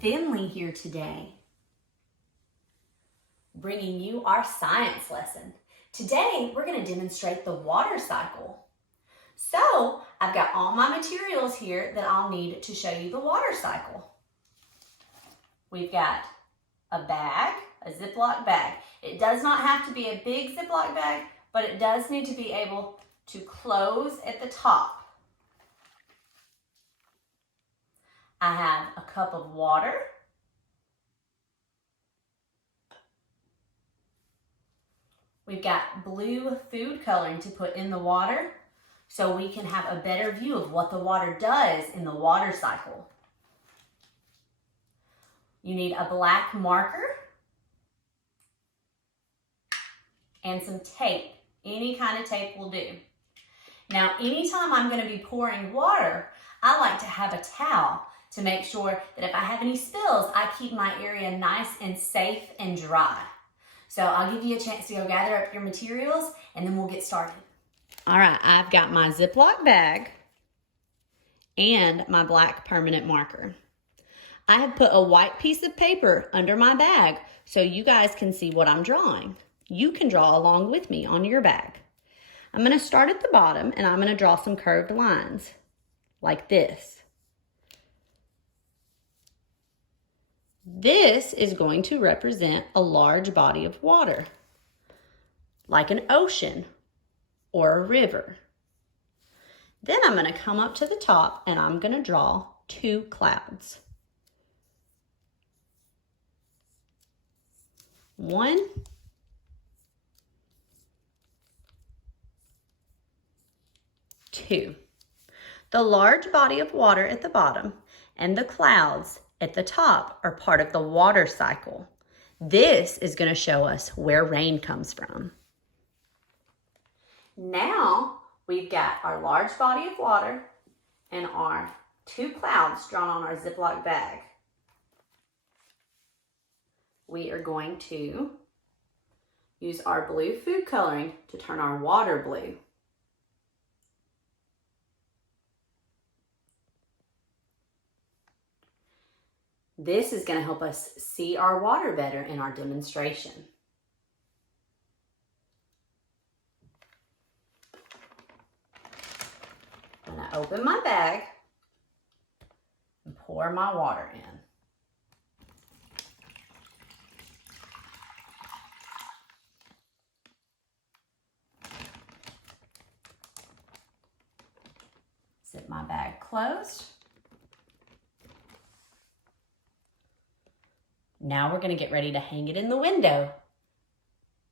Finley here today, bringing you our science lesson. Today, we're going to demonstrate the water cycle. So, I've got all my materials here that I'll need to show you the water cycle. We've got a bag, a Ziploc bag. It does not have to be a big Ziploc bag, but it does need to be able to close at the top. I have a cup of water. We've got blue food coloring to put in the water so we can have a better view of what the water does in the water cycle. You need a black marker and some tape. Any kind of tape will do. Now, anytime I'm going to be pouring water, I like to have a towel to make sure that if I have any spills, I keep my area nice and safe and dry. So I'll give you a chance to go gather up your materials and then we'll get started. All right, I've got my Ziploc bag and my black permanent marker. I have put a white piece of paper under my bag so you guys can see what I'm drawing. You can draw along with me on your bag. I'm going to start at the bottom and I'm going to draw some curved lines like this. This is going to represent a large body of water, like an ocean or a river. Then I'm going to come up to the top and I'm going to draw two clouds. One, two. The large body of water at the bottom and the clouds at the top are part of the water cycle. This is going to show us where rain comes from. Now we've got our large body of water and our two clouds drawn on our Ziploc bag. We are going to use our blue food coloring to turn our water blue. This is going to help us see our water better in our demonstration. I'm going to open my bag and pour my water in. Zip my bag closed. Now we're going to get ready to hang it in the window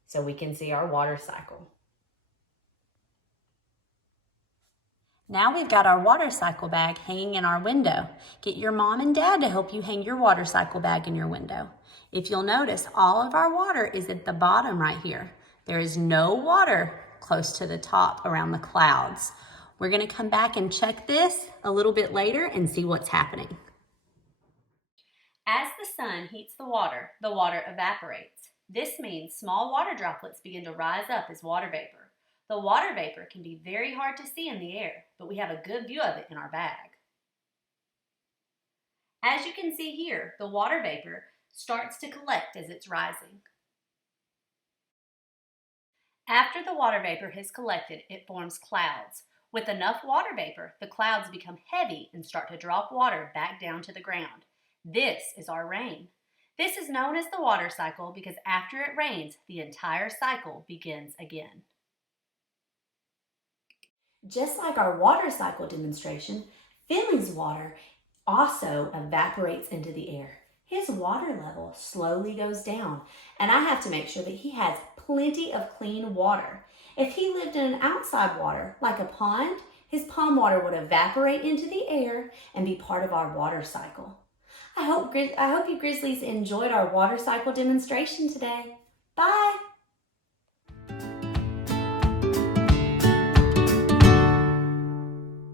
so we can see our water cycle. Now we've got our water cycle bag hanging in our window. Get your mom and dad to help you hang your water cycle bag in your window. If you'll notice, all of our water is at the bottom right here. There is no water close to the top around the clouds. We're going to come back and check this a little bit later and see what's happening. As the sun heats the water evaporates. This means small water droplets begin to rise up as water vapor. The water vapor can be very hard to see in the air, but we have a good view of it in our bag. As you can see here, the water vapor starts to collect as it's rising. After the water vapor has collected, it forms clouds. With enough water vapor, the clouds become heavy and start to drop water back down to the ground. This is our rain. This is known as the water cycle because after it rains, the entire cycle begins again. Just like our water cycle demonstration, Finley's water also evaporates into the air. His water level slowly goes down, and I have to make sure that he has plenty of clean water. If he lived in an outside water, like a pond, his pond water would evaporate into the air and be part of our water cycle. I hope you Grizzlies enjoyed our water cycle demonstration today. Bye!